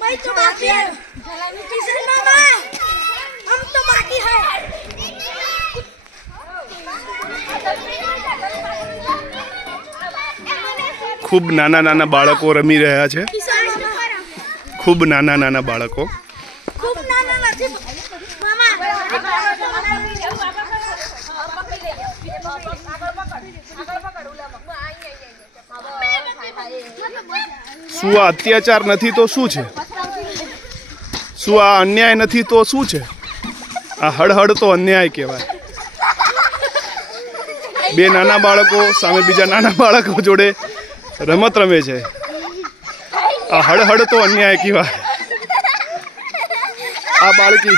भाई तो बाकी है किशन मामा हम तो बाकी है ખૂબ નાના નાના બાળકો રમી રહ્યા છે કિશન મામા ખૂબ નાના નાના બાળકો खूब नाना નથી મામા શું આ અત્યાચાર નથી તો શું છે? શું આ અન્યાય નથી તો શું છે? આ હળહળ તો અન્યાય કહેવાય. બે નાના બાળકો સામે બીજા નાના બાળકો જોડે રમત રમે છે. આ હળહળ તો અન્યાય કહેવાય. આ બાળકી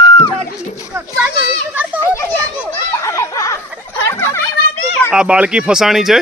આ બાળકી ફસાણી છે?